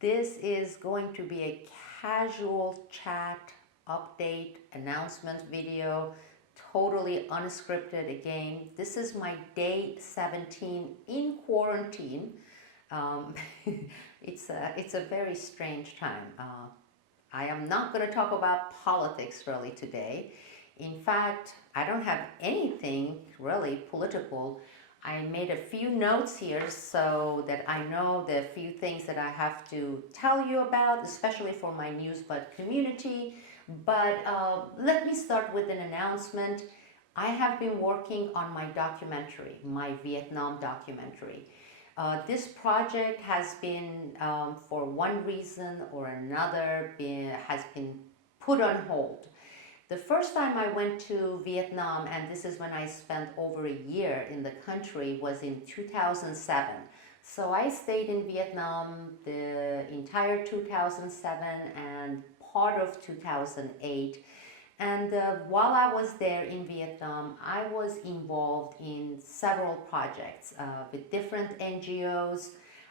This is going to be a casual chat, update, announcement video, totally unscripted again. This is my day 17 in quarantine. Um, it's a very strange time. I am not going to talk about politics really today. In fact, I don't have anything really political. I made a few notes here so that I know the few things that I have to tell you about, especially for my Newsbud community. But let me start with an announcement. I have been working on my documentary, my Vietnam documentary. This project has been, for one reason or another, has been put on hold. The first time I went to Vietnam, and this is when I spent over a year in the country, was in 2007. So I stayed in Vietnam the entire 2007 and part of 2008. And while I was there in Vietnam, I was involved in several projects with different NGOs.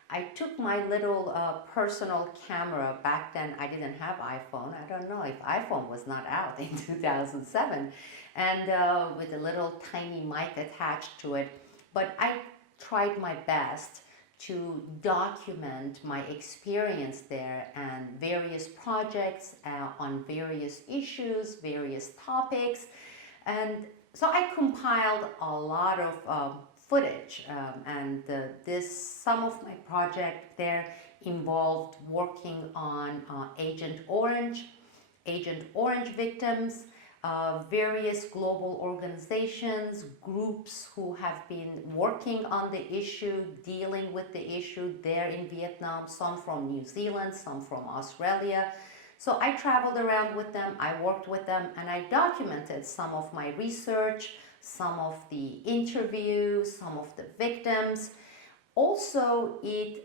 I took my little personal camera. Back then I didn't have iPhone. I don't know if iPhone was not out in 2007. And with a little tiny mic attached to it. But I tried my best to document my experience there and various projects on various issues, various topics. And so I compiled a lot of footage, some of my project there involved working on Agent Orange victims, various global organizations, groups who have been working on the issue, dealing with the issue there in Vietnam, some from New Zealand, some from Australia. So I traveled around with them, I worked with them, and I documented some of my research, some of the interviews, some of the victims. Also, it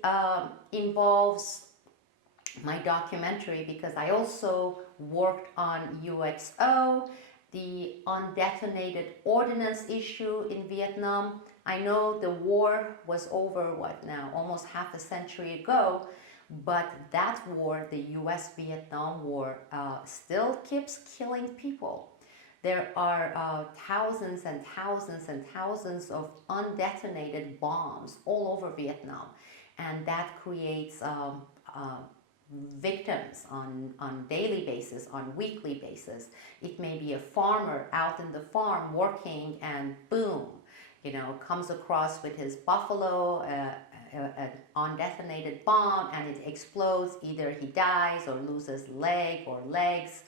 involves my documentary because I also worked on UXO, the undetonated ordnance issue in Vietnam. I know the war was over, what now, almost half a century ago, but that war, the US-Vietnam War, still keeps killing people. There are thousands and thousands and thousands of undetonated bombs all over Vietnam, and that creates victims on daily basis, on weekly basis. It may be a farmer out in the farm working and boom, comes across with his buffalo, an undetonated bomb, and it explodes. Either he dies or loses leg or legs.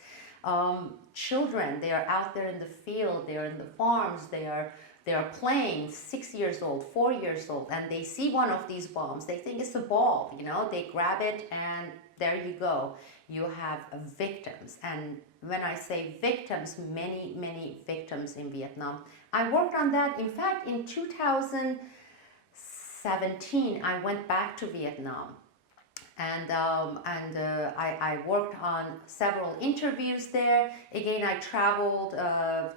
Children, they are out there in the field, they are in the farms, they are playing, 6 years old, 4 years old, and they see one of these bombs. They think it's a ball, they grab it, and there you go. You have victims. And when I say victims, many, many victims in Vietnam. I worked on that. In fact, in 2017, I went back to Vietnam. And I worked on several interviews there. Again, I traveled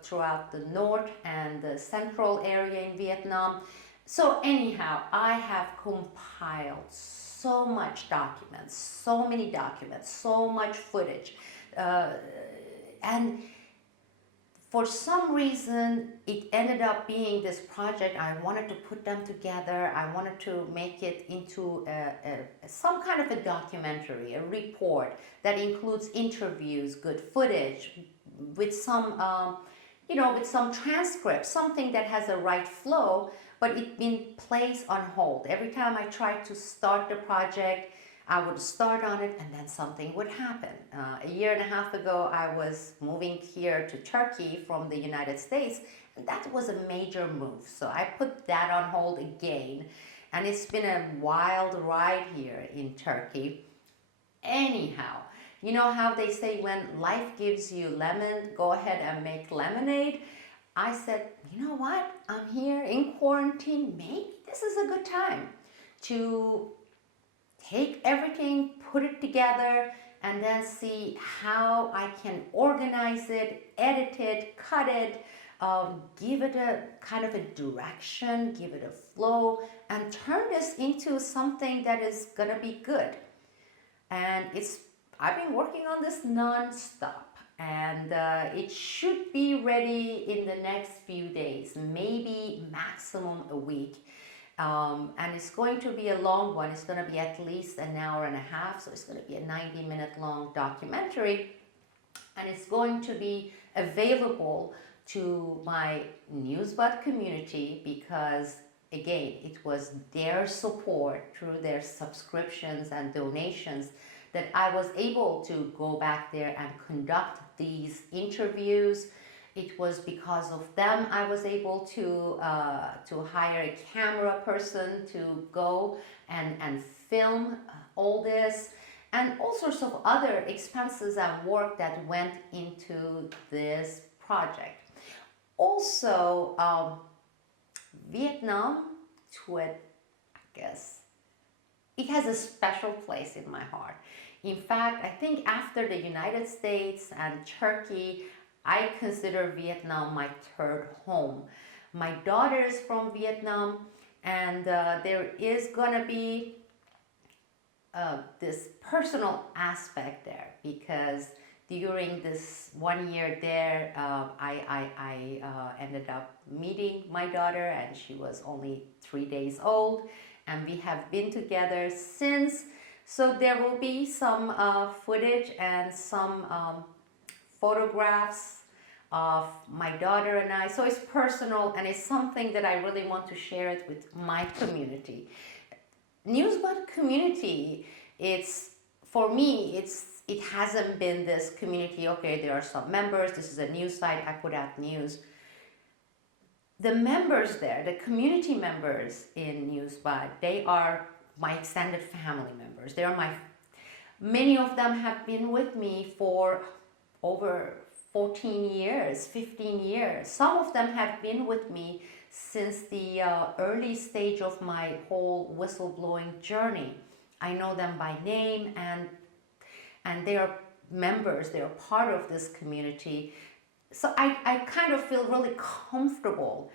throughout the north and the central area in Vietnam. So anyhow, I have compiled so much documents, so many documents, so much footage. And for some reason, it ended up being this project. I wanted to put them together. I wanted to make it into some kind of a documentary, a report that includes interviews, good footage, with some, with some transcripts, something that has a right flow, but it's been placed on hold. Every time I tried to start the project, I would start on it and then something would happen. A year and a half ago, I was moving here to Turkey from the United States, and that was a major move. So I put that on hold again, and it's been a wild ride here in Turkey. Anyhow, you know how they say when life gives you lemon, go ahead and make lemonade? I said, you know what? I'm here in quarantine. Maybe this is a good time to take everything, put it together, and then see how I can organize it, edit it, cut it, give it a kind of a direction, give it a flow, and turn this into something that is gonna be good. and I've been working on this non-stop, and it should be ready in the next few days, maybe maximum a week. And it's going to be a long one. It's going to be at least an hour and a half, so it's going to be a 90-minute long documentary, and it's going to be available to my Newsbud community because, again, it was their support through their subscriptions and donations that I was able to go back there and conduct these interviews. It was because of them I was able to hire a camera person to go and film all this, and all sorts of other expenses and work that went into this project. Also, Vietnam, I guess, it has a special place in my heart. In fact, I think after the United States and Turkey, I consider Vietnam my third home. My daughter is from Vietnam, and there is gonna be this personal aspect there, because during this 1 year there, I ended up meeting my daughter, and she was only 3 days old, and we have been together since. So there will be some footage and some photographs of my daughter and I. So it's personal, and it's something that I really want to share it with my community. Newsbud community, it's, for me, it hasn't been this community, okay, there are some members, this is a news site, I put out news. The members there, the community members in Newsbud, they are my extended family members. Many of them have been with me for over 14 years, 15 years. Some of them have been with me since the early stage of my whole whistleblowing journey. I know them by name, and they are members, they are part of this community. So I kind of feel really comfortable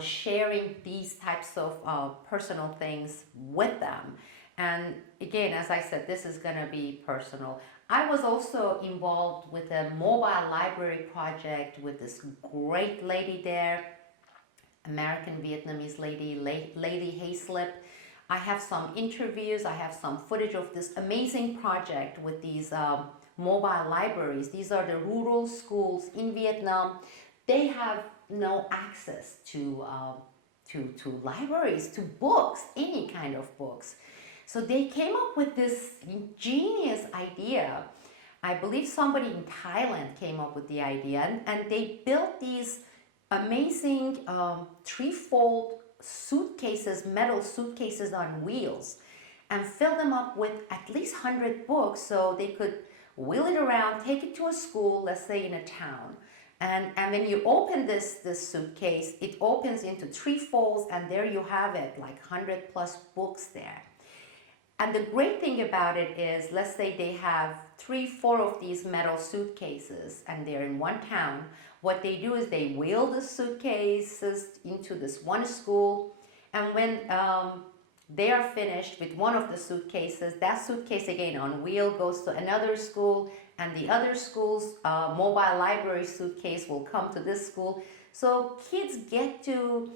sharing these types of personal things with them. And again, as I said, this is gonna be personal. I was also involved with a mobile library project with this great lady there, American Vietnamese lady, Lady Hayslip. I have some interviews, I have some footage of this amazing project with these mobile libraries. These are the rural schools in Vietnam. They have no access to libraries, to books, any kind of books. So they came up with this ingenious idea. I believe somebody in Thailand came up with the idea, and they built these amazing three-fold suitcases, metal suitcases on wheels, and filled them up with at least 100 books, so they could wheel it around, take it to a school, let's say in a town. And when you open this suitcase, it opens into 3 folds, and there you have it, like 100 plus books there. And the great thing about it is, let's say they have 3-4 of these metal suitcases and they're in one town. What they do is they wheel the suitcases into this one school, and when they are finished with one of the suitcases, that suitcase again on wheel goes to another school, and the other school's mobile library suitcase will come to this school. So kids get to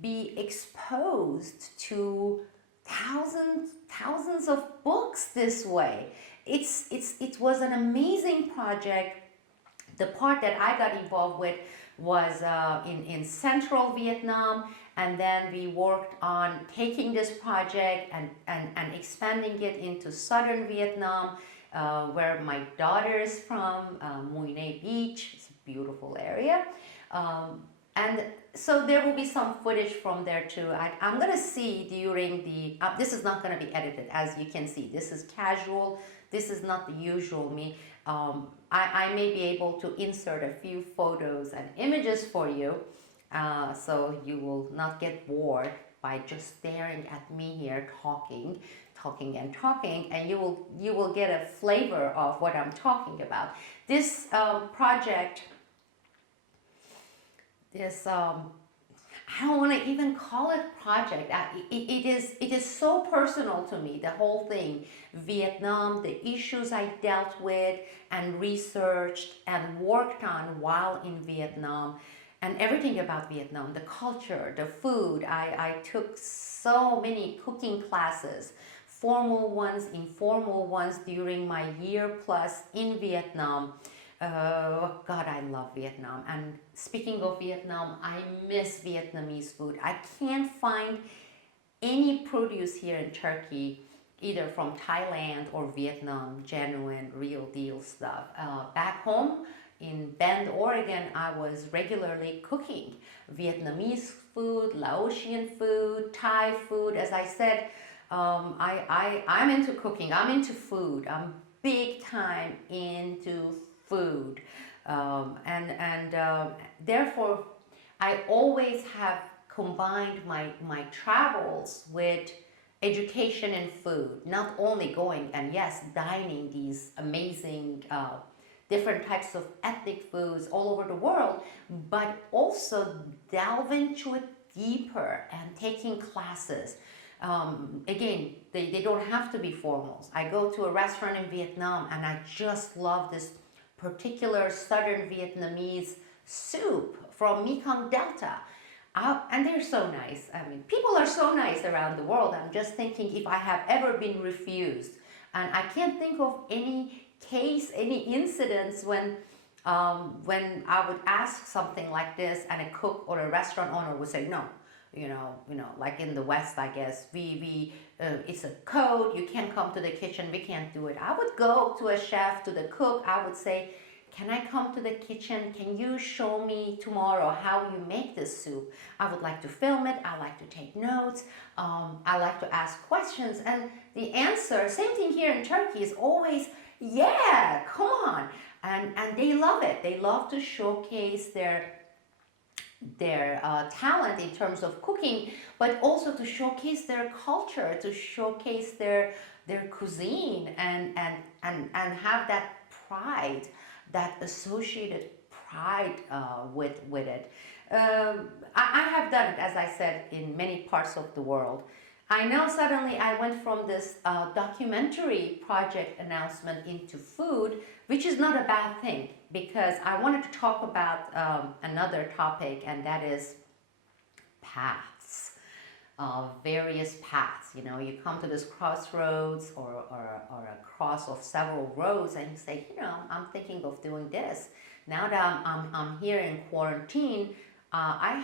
be exposed to thousands of books this way. It was an amazing project. The part that I got involved with was in central Vietnam, and then we worked on taking this project and expanding it into southern Vietnam, where my daughter is from, Mui Ne Beach. It's a beautiful area. And so there will be some footage from there too. I'm gonna see during the, this is not gonna be edited, as you can see. This is casual, this is not the usual me. I may be able to insert a few photos and images for you, so you will not get bored by just staring at me here talking, and you will get a flavor of what I'm talking about. This project, I don't want to even call it project. It is so personal to me, the whole thing. Vietnam, the issues I dealt with and researched and worked on while in Vietnam, and everything about Vietnam, the culture, the food. I took so many cooking classes, formal ones, informal ones during my year plus in Vietnam. God, I love Vietnam. And speaking of Vietnam, I miss Vietnamese food. I can't find any produce here in Turkey, either from Thailand or Vietnam, genuine, real deal stuff. Back home in Bend, Oregon, I was regularly cooking Vietnamese food, Laotian food, Thai food. As I said, I'm into cooking. I'm into food. I'm big time into food, therefore, I always have combined my travels with education and food. Not only going and yes, dining these amazing different types of ethnic foods all over the world, but also delve into it deeper and taking classes. Again, they don't have to be formals. I go to a restaurant in Vietnam and I just love this particular southern Vietnamese soup from Mekong Delta. And they're so nice. I mean, people are so nice around the world. I'm just thinking if I have ever been refused. And I can't think of any case, any incidents when I would ask something like this and a cook or a restaurant owner would say no. Like in the West, I guess it's a code. You can't come to the kitchen. We can't do it. I would go to a chef, to the cook. I would say, "Can I come to the kitchen? Can you show me tomorrow how you make this soup? I would like to film it. I like to take notes. I like to ask questions." And the answer, same thing here in Turkey, is always, "Yeah, come on." And they love it. They love to showcase their talent in terms of cooking, but also to showcase their culture, to showcase their cuisine, and have that pride, that associated pride with it. I have done it, as I said, in many parts of the world. I know suddenly I went from this documentary project announcement into food, which is not a bad thing, because I wanted to talk about another topic, and that is paths, various paths. You come to this crossroads or a cross of several roads, and you say, I'm thinking of doing this. Now that I'm here in quarantine, I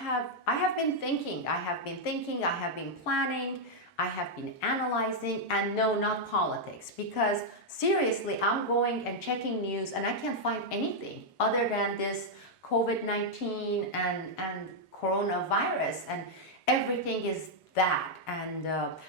have been thinking, I have been planning, I have been analyzing, and no, not politics, because seriously, I'm going and checking news and I can't find anything other than this COVID-19 and coronavirus, and everything is that. And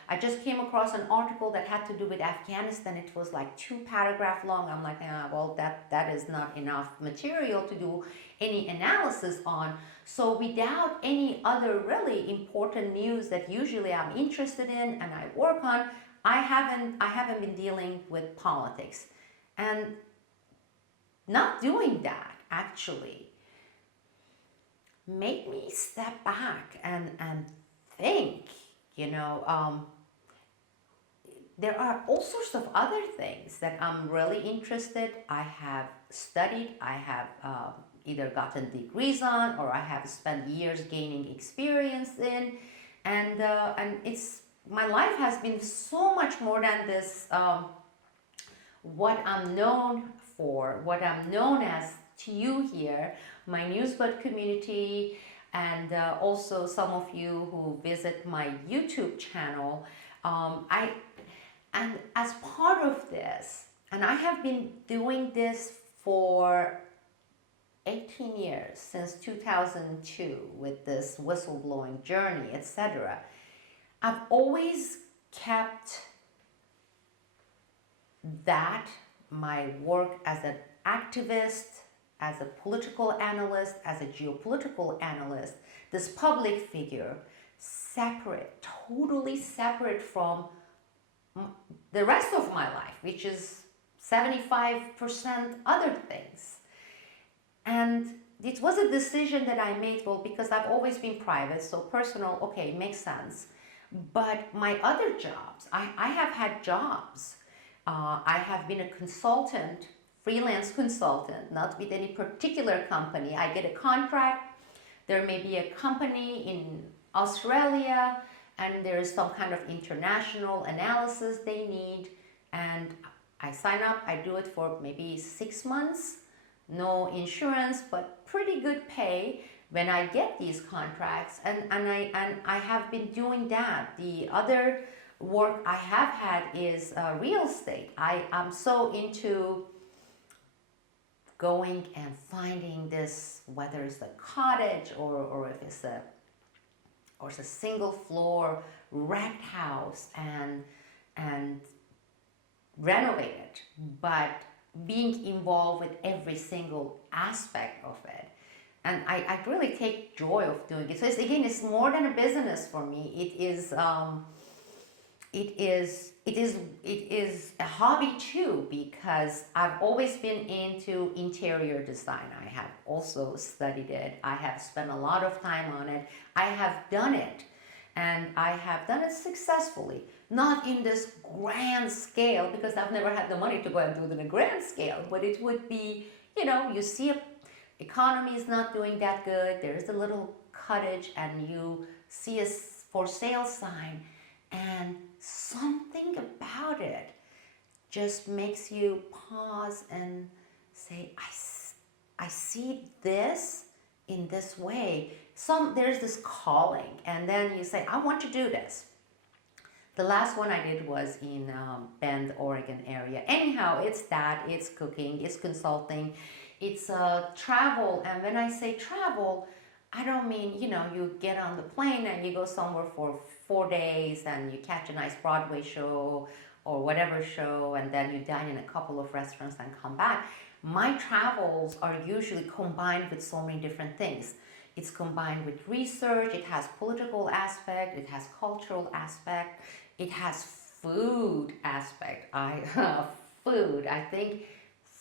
I just came across an article that had to do with Afghanistan. It was like 2 paragraphs long. I'm like, well, that is not enough material to do any analysis on. So without any other really important news that usually I'm interested in and I work on, I haven't been dealing with politics. And not doing that actually made me step back and think, there are all sorts of other things that I'm really interested. I have studied, I have either gotten degrees on, or I have spent years gaining experience in, and it's, my life has been so much more than this, what I'm known for, what I'm known as to you here, my Newsbud community, and also some of you who visit my YouTube channel. And as part of this, and I have been doing this for 18 years, since 2002, with this whistleblowing journey, etc. I've always kept that, my work as an activist, as a political analyst, as a geopolitical analyst, this public figure, separate, totally separate from the rest of my life, which is 75% other things. And it was a decision that I made, well, because I've always been private, so personal, okay, makes sense. But my other jobs, I have had jobs. I have been a consultant, freelance consultant, not with any particular company. I get a contract. There may be a company in Australia, and there's some kind of international analysis they need, and I sign up. I do it for maybe 6 months, no insurance, but pretty good pay when I get these contracts, and I have been doing that. The other work I have had is real estate. I'm so into going and finding this, whether it's a cottage or if it's a single floor wrecked house, and renovate it, but being involved with every single aspect of it. And I really take joy of doing it. So it's more than a business for me. It is a hobby too, because I've always been into interior design. I have also studied it. I have spent a lot of time on it. I have done it, and I have done it successfully. Not in this grand scale, because I've never had the money to go and do it in a grand scale, but it would be, you see a economy is not doing that good. There's a little cottage and you see a for sale sign, and something about it just makes you pause and say, I see this in this way. There's this calling, and then you say, I want to do this. The last one I did was in Bend, Oregon area. Anyhow, it's cooking, it's consulting, it's travel. And when I say travel, I don't mean, you get on the plane and you go somewhere for 4 days and you catch a nice Broadway show or whatever show, and then you dine in a couple of restaurants and come back. My travels are usually combined with so many different things. It's combined with research, it has political aspect, it has cultural aspect, it has food aspect. Food. I think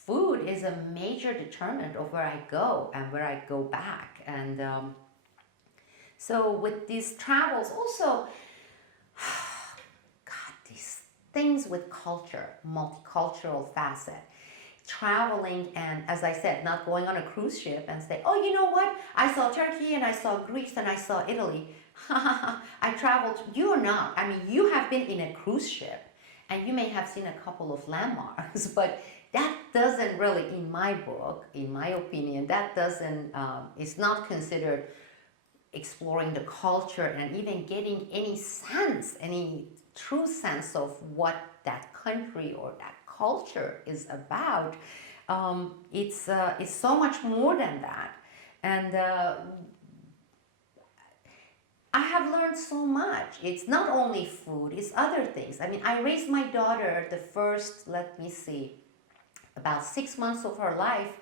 food is a major determinant of where I go and where I go back. And so with these travels, also, God, these things with culture, multicultural facet, traveling, and as I said, not going on a cruise ship and say, oh, you know what? I saw Turkey and I saw Greece and I saw Italy. I traveled. You're not. I mean, you have been in a cruise ship and you may have seen a couple of landmarks, but that doesn't really, in my book, in my opinion, that doesn't, it's not considered exploring the culture and even getting any sense, any true sense of what that country or that culture is about. It's so much more than that. And I have learned so much. It's not only food, it's other things. I mean, I raised my daughter the first, about 6 months of her life.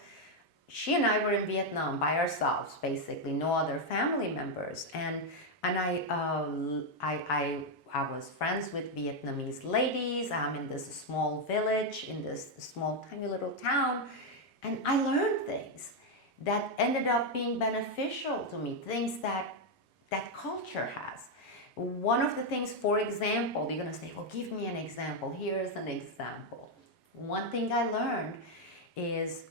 She and I were in Vietnam by ourselves, basically, no other family members. And I was friends with Vietnamese ladies. I'm in this small village, in this small, tiny little town. And I learned things that ended up being beneficial to me, things that culture has. One of the things, for example, you're going to say, well, give me an example. Here's an example. One thing I learned is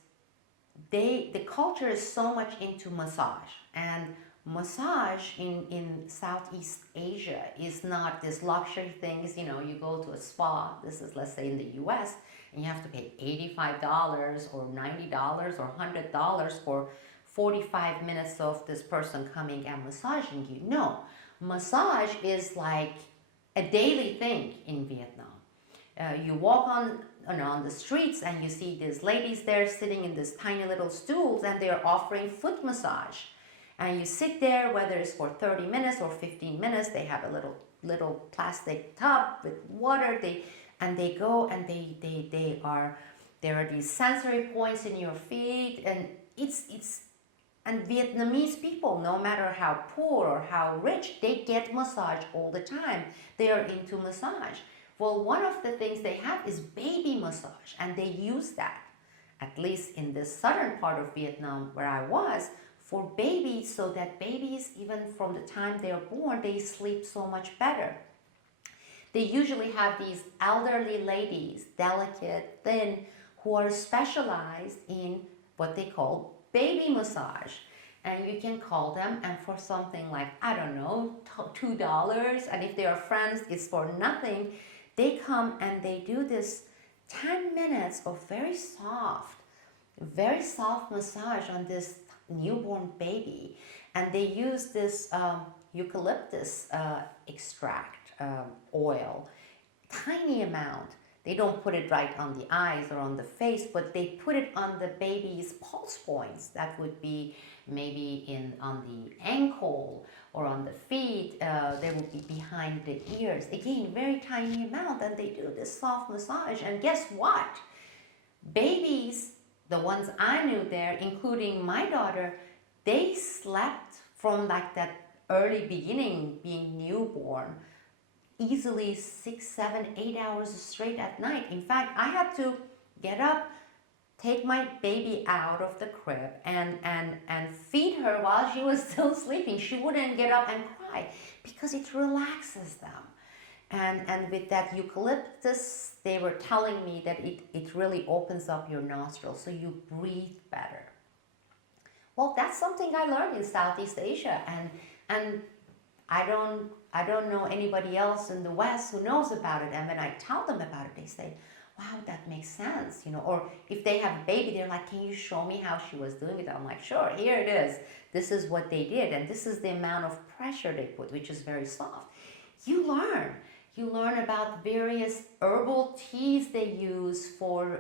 the culture is so much into massage, and massage in Southeast Asia is not this luxury things. You go to a spa. This is, let's say, in the US, and you have to pay $85 or $90 or $100 for 45 minutes of this person coming and massaging you. No, massage is like a daily thing in Vietnam. You walk on the streets and you see these ladies there sitting in these tiny little stools, and they're offering foot massage. And you sit there, whether it's for 30 minutes or 15 minutes, they have a little plastic tub with water. They go and there are these sensory points in your feet, and and Vietnamese people, no matter how poor or how rich, they get massage all the time. They are into massage. Well, one of the things they have is baby massage, and they use that at least in the southern part of Vietnam where I was, for babies, so that babies, even from the time they're born, they sleep so much better. They usually have these elderly ladies, delicate, thin, who are specialized in what they call baby massage. And you can call them, and for something like, I don't know, $2, and if they are friends, it's for nothing. They come and they do this 10 minutes of very soft massage on this newborn baby. And they use this eucalyptus extract oil, tiny amount. They don't put it right on the eyes or on the face, but they put it on the baby's pulse points. That would be maybe on the ankle or on the feet. They would be behind the ears. Again, very tiny amount, and they do this soft massage. And guess what? Babies, the ones I knew there, including my daughter, they slept from like that early beginning, being newborn, easily 6, 7, 8 hours straight at night. In fact, I had to get up, take my baby out of the crib and feed her while she was still sleeping. She wouldn't get up and cry because it relaxes them. And with that eucalyptus, they were telling me that it really opens up your nostrils so you breathe better. Well, that's something I learned in Southeast Asia, and I don't know anybody else in the West who knows about it. And when I tell them about it, they say, wow, that makes sense, you know. Or if they have a baby, they're like, can you show me how she was doing it? I'm like, sure, here it is. This is what they did, and this is the amount of pressure they put, which is very soft. You learn about various herbal teas they use for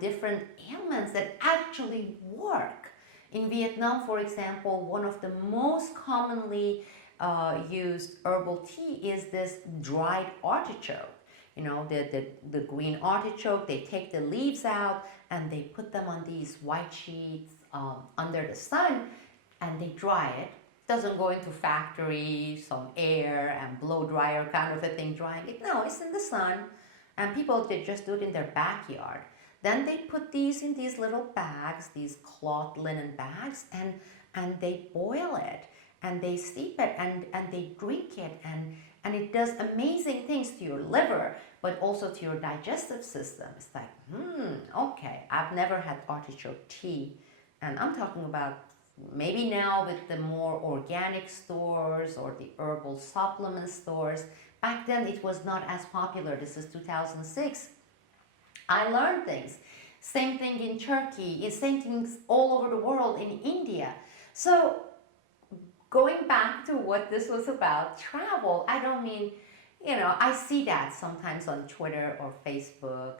different ailments that actually work. In Vietnam, for example, one of the most commonly used herbal tea is this dried artichoke. You know, the green artichoke, they take the leaves out and they put them on these white sheets under the sun, and they dry it. Doesn't go into factory, some air and blow dryer kind of a thing drying it. No, it's in the sun, and people, they just do it in their backyard. Then they put these in these little bags, these cloth linen bags, and they boil it, and they steep it, and they drink it, and it does amazing things to your liver, but also to your digestive system. It's like, okay, I've never had artichoke tea, and I'm talking about maybe now with the more organic stores or the herbal supplement stores. Back then it was not as popular. This is 2006. I learned things. Same thing in Turkey, same things all over the world, in India. So going back to what this was about, travel, I don't mean, you know, I see that sometimes on Twitter or Facebook.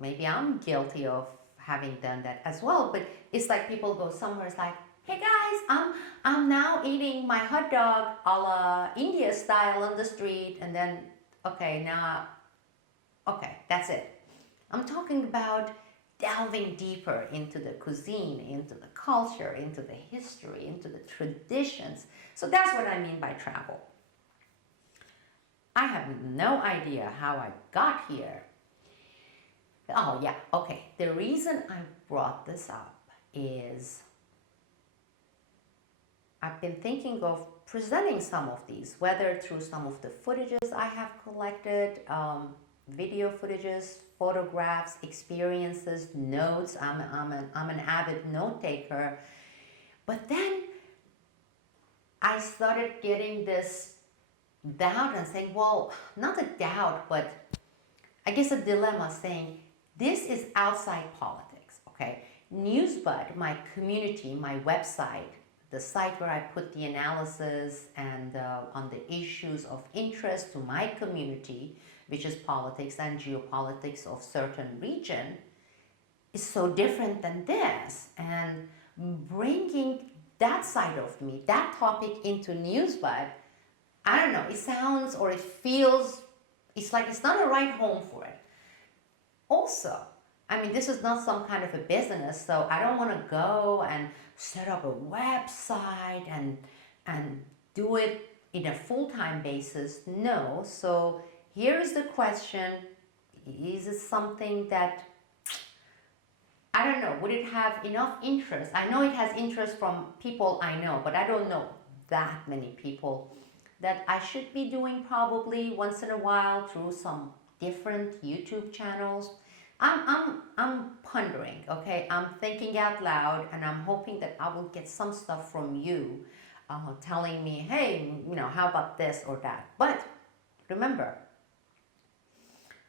Maybe I'm guilty of having done that as well, but it's like people go somewhere, it's like, hey guys, I'm now eating my hot dog a la India style on the street, and then, okay, that's it. I'm talking about delving deeper into the cuisine, into the culture, into the history, into the traditions. So that's what I mean by travel. I have no idea how I got here. Oh yeah, okay. The reason I brought this up is I've been thinking of presenting some of these, whether through some of the footages I have collected, video footages, photographs, experiences, notes. I'm an avid note taker. But then I started getting this doubt and saying, well, not a doubt, but I guess a dilemma, saying this is outside politics, okay? Newsbud, my community, my website, the site where I put the analysis and on the issues of interest to my community, which is politics and geopolitics of certain region, is so different than this. And bringing that side of me, that topic into Newsbud, I don't know, it sounds or it feels, it's like it's not a right home for it. Also, I mean, this is not some kind of a business, so I don't want to go and set up a website and do it in a full-time basis. No. So here is the question: is it something that I don't know, would it have enough interest? I know it has interest from people I know, but I don't know that many people that I should be doing probably once in a while through some different YouTube channels. I'm pondering, okay? I'm thinking out loud and I'm hoping that I will get some stuff from you telling me, hey, how about this or that? But remember,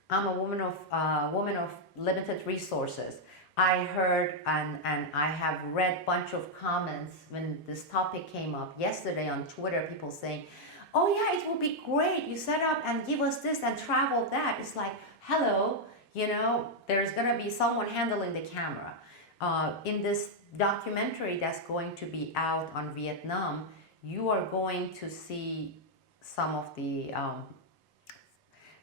I'm a woman of limited resources. I heard and I have read bunch of comments when this topic came up yesterday on Twitter. People saying, "Oh yeah, it will be great. You set up and give us this and travel that." It's like, hello, there's gonna be someone handling the camera. In this documentary that's going to be out on Vietnam, you are going to see some of the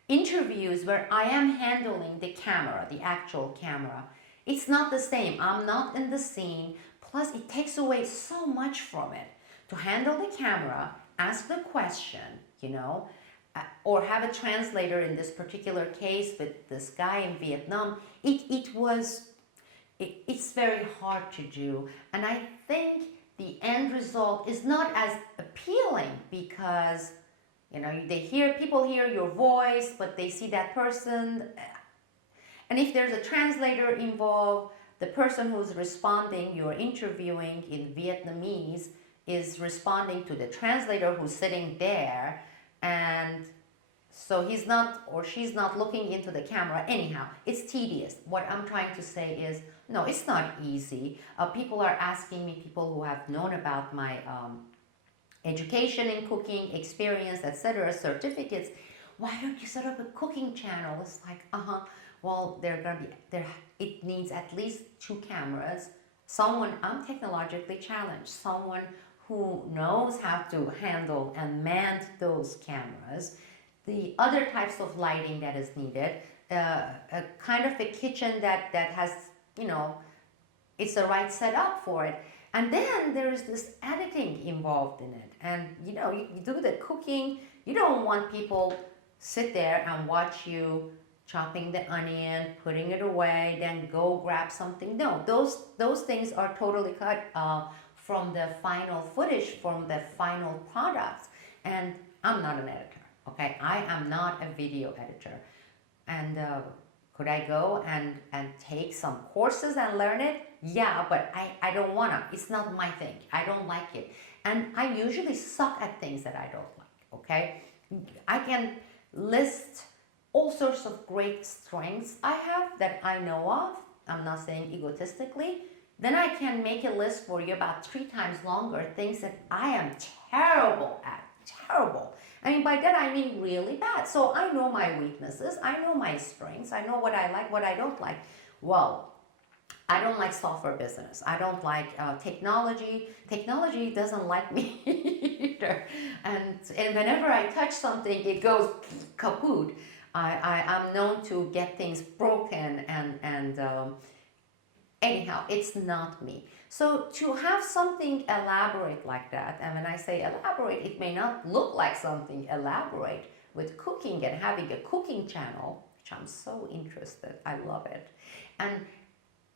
interviews where I am handling the camera, the actual camera. It's not the same. I'm not in the scene. Plus, it takes away so much from it. To handle the camera, ask the question, or have a translator in this particular case with this guy in Vietnam. It's very hard to do. And I think the end result is not as appealing because people hear your voice, but they see that person. And if there's a translator involved, the person who's responding, you're interviewing in Vietnamese, is responding to the translator who's sitting there. And so he's not or she's not looking into the camera. Anyhow, it's tedious. What I'm trying to say is, no, it's not easy. People are asking me, people who have known about my education in cooking, experience, etc., certificates, why don't you set up a cooking channel? It's like, well, it needs at least 2 cameras. I'm technologically challenged, someone who knows how to handle and man those cameras, the other types of lighting that is needed, a kind of a kitchen that has, it's the right setup for it. And then there is this editing involved in it. And you do the cooking, you don't want people sit there and watch you chopping the onion, putting it away, then go grab something. No, those things are totally cut from the final footage, from the final product. And I'm not an editor, okay? I am not a video editor. And could I go and take some courses and learn it? Yeah, but I don't want to. It's not my thing. I don't like it. And I usually suck at things that I don't like, okay? I can list all sorts of great strengths I have that I know of. I'm not saying egotistically. Then I can make a list for you about 3 times longer, things that I am terrible at. Terrible. I mean, by that I mean really bad. So I know my weaknesses. I know my strengths. I know what I like, what I don't like. Well, I don't like software business. I don't like technology. Technology doesn't like me either. And whenever I touch something, it goes kaput. I'm known to get things broken and anyhow, it's not me. So to have something elaborate like that, and when I say elaborate, it may not look like something elaborate with cooking and having a cooking channel, which I'm so interested, I love it. And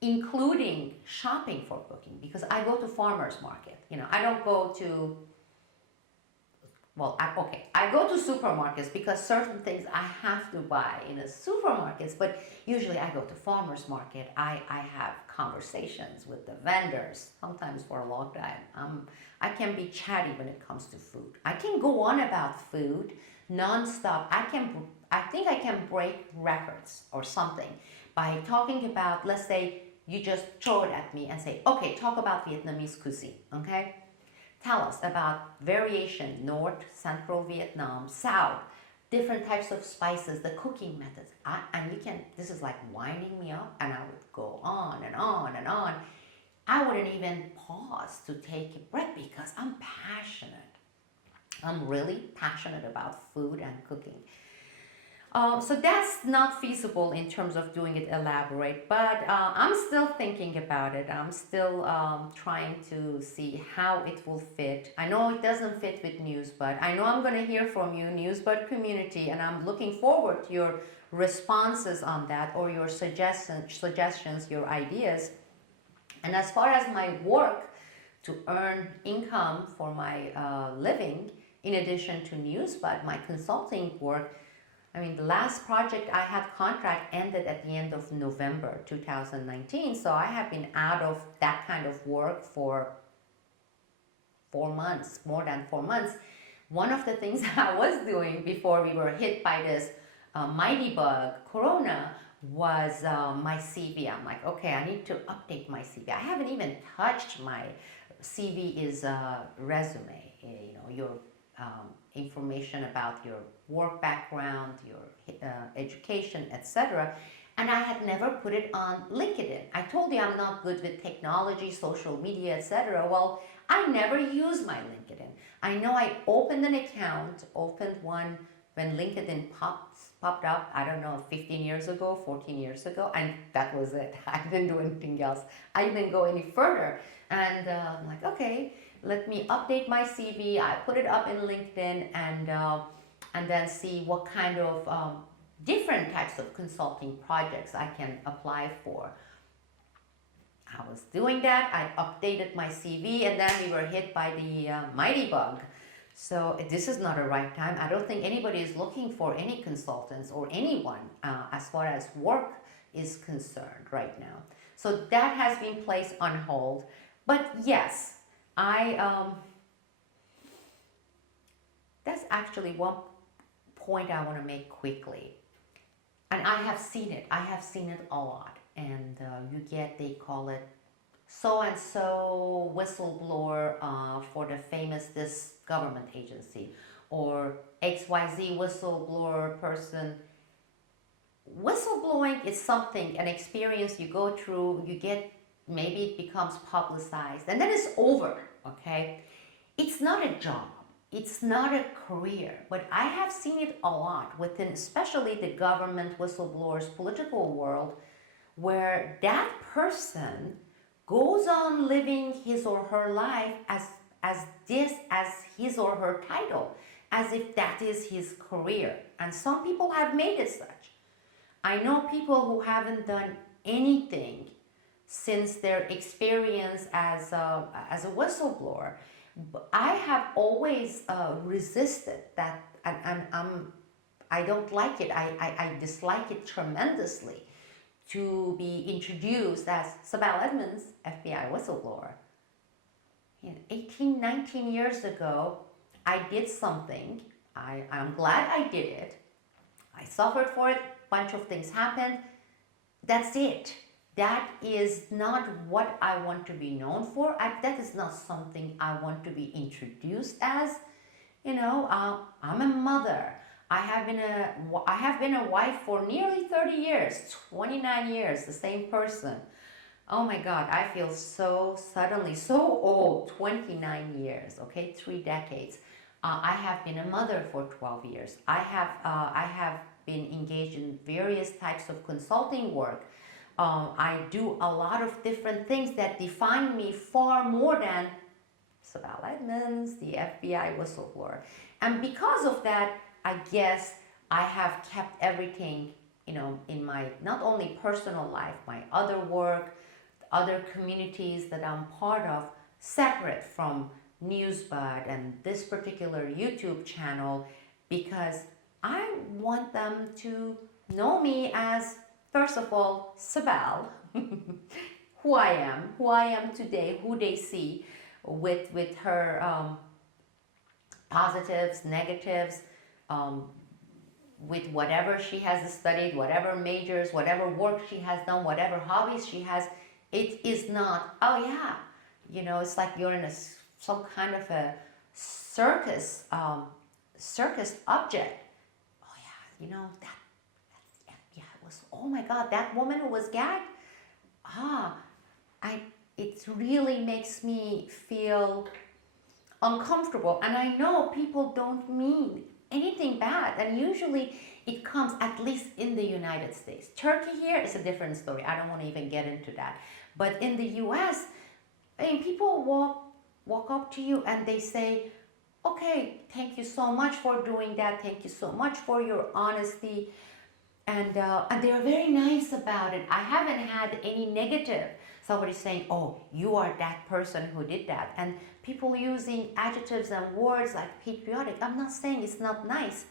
including shopping for cooking, because I go to farmers market. I don't go to, I go to supermarkets because certain things I have to buy in the supermarkets, but usually I go to farmers market. I have conversations with the vendors, sometimes for a long time. I can be chatty when it comes to food. I can go on about food nonstop. I think I can break records or something by talking about, let's say, you just throw it at me and say, okay, talk about Vietnamese cuisine, okay? Tell us about variation, North, Central Vietnam, South, different types of spices, the cooking methods. This is like winding me up, and I would go on and on and on. I wouldn't even pause to take a breath because I'm passionate. I'm really passionate about food and cooking. So that's not feasible in terms of doing it elaborate, but I'm still thinking about it. I'm still trying to see how it will fit. I know it doesn't fit with Newsbud. I know I'm going to hear from you, Newsbud community, and I'm looking forward to your responses on that or your suggestions, your ideas. And as far as my work to earn income for my living, in addition to Newsbud, my consulting work, I mean, the last project I had contract ended at the end of November 2019, so I have been out of that kind of work for 4 months, more than 4 months. One of the things I was doing before we were hit by this mighty bug, Corona, was my CV. I'm like, okay, I need to update my CV. I haven't even touched my CV is resume, your information about your work background, your education, etc. And I had never put it on LinkedIn. I told you I'm not good with technology, social media, etc. Well, I never use my LinkedIn. I know I opened an account, opened one when LinkedIn popped up, I don't know, 15 years ago, 14 years ago, and that was it. I didn't do anything else. I didn't go any further. And I'm like, okay, let me update my CV. I put it up in LinkedIn and then see what kind of different types of consulting projects I can apply for. I was doing that. I updated my CV, and then we were hit by the mighty bug. So this is not a right time. I don't think anybody is looking for any consultants or anyone as far as work is concerned right now. So that has been placed on hold. But yes, that's actually one point I want to make quickly. And I have seen it. I have seen it a lot. And they call it so-and-so whistleblower for the famous this government agency, or XYZ whistleblower person. Whistleblowing is something, an experience you go through, you get, maybe it becomes publicized, and then it's over, okay? It's not a job. It's not a career, but I have seen it a lot within, especially the government whistleblowers, political world, where that person goes on living his or her life as his or her title, as if that is his career. And some people have made it such. I know people who haven't done anything since their experience as a whistleblower. I have always resisted that, and I don't like it. I dislike it tremendously, to be introduced as Sibel Edmonds, FBI whistleblower. 18, 19 years ago, I did something. I'm glad I did it. I suffered for it. A bunch of things happened. That's it. That is not what I want to be known for. That is not something I want to be introduced as. I'm a mother. I have been a wife for nearly 30 years, 29 years, the same person. Oh my God, I feel so suddenly so old. 29 years, okay, 3 decades. I have been a mother for 12 years. I have been engaged in various types of consulting work. I do a lot of different things that define me far more than Sibel Edmonds, the FBI whistleblower. And because of that, I guess I have kept everything, in my not only personal life, my other work, other communities that I'm part of, separate from Newsbud and this particular YouTube channel, because I want them to know me as, first of all, Sibel, who I am today, who they see with her positives, negatives, with whatever she has studied, whatever majors, whatever work she has done, whatever hobbies she has. It is not, oh yeah, it's like you're in some kind of a circus object. Oh yeah, it was, oh my God, that woman who was gagged. It really makes me feel uncomfortable, and I know people don't mean anything bad, and usually It comes at least in the United States. Turkey here is a different story. I don't want to even get into that. But in the US, I mean, people walk up to you and they say, okay, thank you so much for doing that. Thank you so much for your honesty. And they are very nice about it. I haven't had any negative. Somebody saying, oh, you are that person who did that. And people using adjectives and words like patriotic. I'm not saying it's not nice.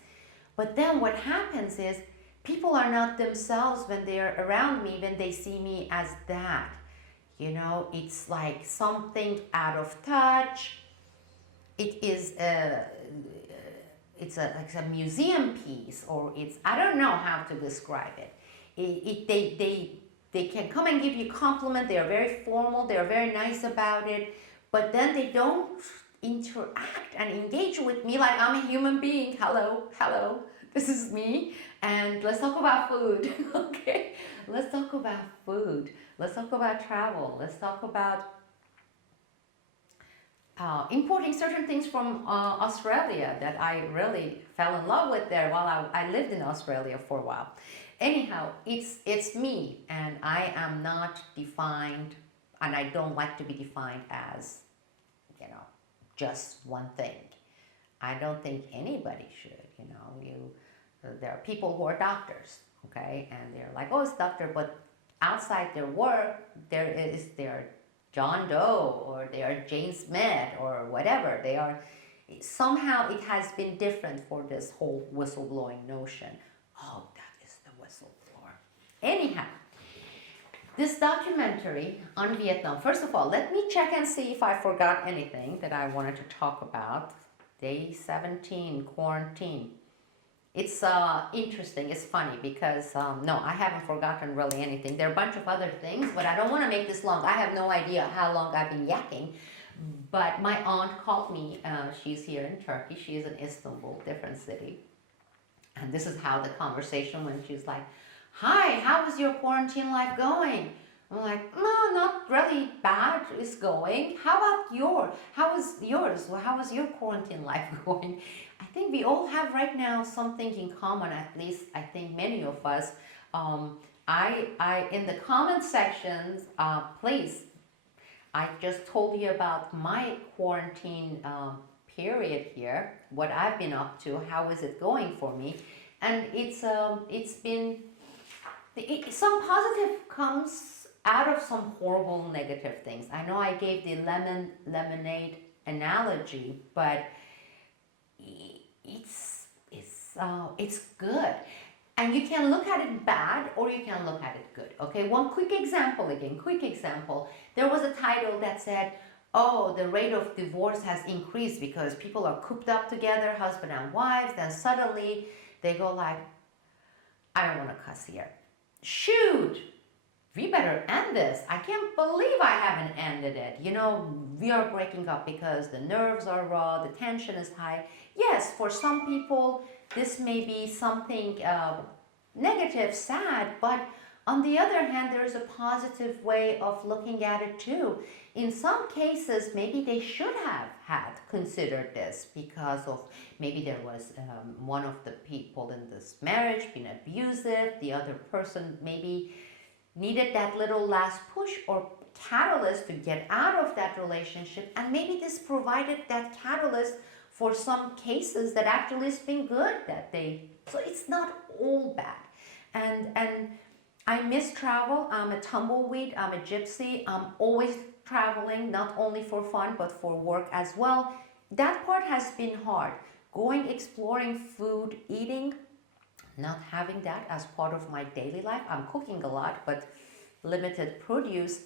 But then what happens is people are not themselves when they're around me, when they see me as that. You know, it's like something out of touch. It is like a museum piece, or it's, I don't know how to describe it. They can come and give you compliment. They are very formal. They are very nice about it, but then they don't interact and engage with me like I'm a human being. Hello, this is me, and let's talk about food. Okay, let's talk about food. Let's talk about travel. Let's talk about importing certain things from Australia that I really fell in love with there while I lived in Australia for a while. Anyhow, it's me, and I am not defined, and I don't like to be defined as, you know, just one thing. I don't think anybody should, you know. There are people who are doctors, okay, and they're like, oh, it's doctor, but outside their work, they're John Doe, or they are Jane Smith, or whatever. They are, somehow it has been different for this whole whistleblowing notion. Oh, that is the whistleblower. Anyhow, this documentary on Vietnam, first of all, let me check and see if I forgot anything that I wanted to talk about. Day 17, quarantine. It's interesting, it's funny because, no, I haven't forgotten really anything. There are a bunch of other things, but I don't want to make this long. I have no idea how long I've been yakking, but my aunt called me. She's here in Turkey. She is in Istanbul, different city. And this is how the conversation went. She's like, hi, how is your quarantine life going? I'm like, no, not really bad. It's going. How about yours? How is yours? Well, how is your quarantine life going? I think we all have right now something in common. At least I think many of us. I in the comment sections, please. I just told you about my quarantine period here. What I've been up to. How is it going for me? And it's been some positive comes out of some horrible negative things. I know I gave the lemonade analogy, but it's good. And you can look at it bad or you can look at it good. Okay, one quick example again, There was a title that said, oh, the rate of divorce has increased because people are cooped up together, husband and wife, then suddenly they go like, I don't want to cuss here. Shoot! We better end this. I can't believe I haven't ended it. You know, we are breaking up because the nerves are raw, the tension is high. Yes, for some people, this may be something negative, sad, but on the other hand, there is a positive way of looking at it too. In some cases, maybe they should have had considered this because of maybe there was one of the people in this marriage being abusive, the other person maybe needed that little last push or catalyst to get out of that relationship, and maybe this provided that catalyst for some cases that actually has been good so it's not all bad. And I miss travel. I'm a tumbleweed, I'm a gypsy. I'm always traveling, not only for fun but for work as well. That part has been hard. Going, exploring food, eating, not having that as part of my daily life. I'm cooking a lot, but limited produce,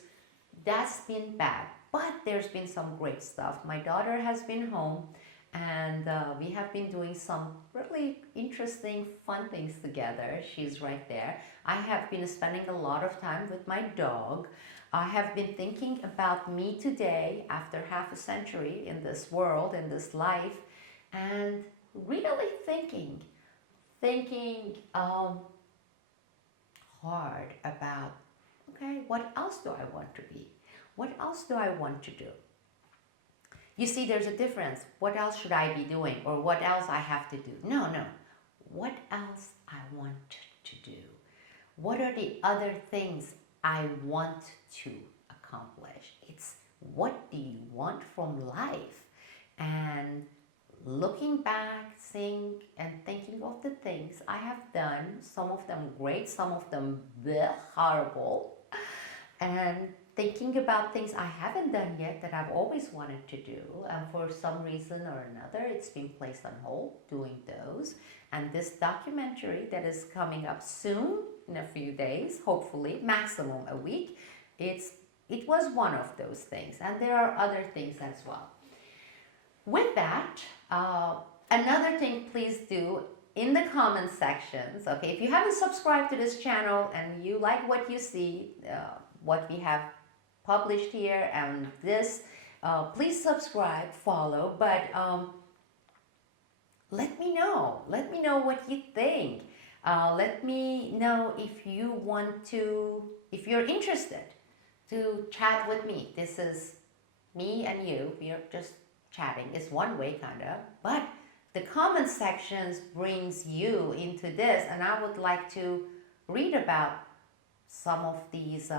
that's been bad. But there's been some great stuff. My daughter has been home, and we have been doing some really interesting, fun things together. She's right there. I have been spending a lot of time with my dog. I have been thinking about me today after half a century in this world, in this life, and really thinking hard about, okay, what else do I want to be? What else do I want to do? You see, there's a difference. What else should I be doing, or what else I have to do? No. what else I want to do? What are the other things I want to accomplish? It's what do you want from life? And looking back, seeing and thinking of the things I have done, some of them great, some of them bleh, horrible, and thinking about things I haven't done yet that I've always wanted to do, and for some reason or another, it's been placed on hold, doing those. And this documentary that is coming up soon, in a few days, hopefully, maximum a week, it was one of those things, and there are other things as well. With that, another thing, please do in the comment sections, okay, if you haven't subscribed to this channel and you like what you see, what we have published here and this, please subscribe, follow, but let me know what you think. Let me know if you want to, if you're interested to chat with me. This is me and you, we are just chatting. It's one way kind of, but the comment sections brings you into this, and I would like to read about some of these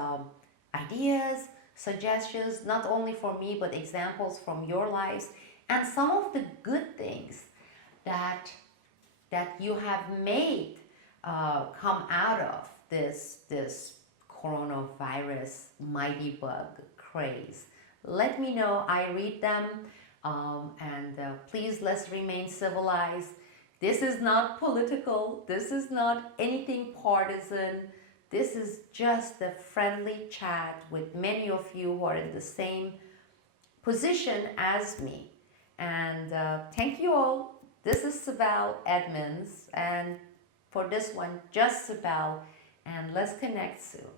ideas, suggestions, not only for me, but examples from your lives, and some of the good things that you have made come out of this coronavirus mighty bug craze. Let me know. I read them, and please, let's remain civilized. This is not political. This is not anything partisan. This is just a friendly chat with many of you who are in the same position as me. And thank you all. This is Sibel Edmonds, and for this one, just Sibel, and let's connect soon.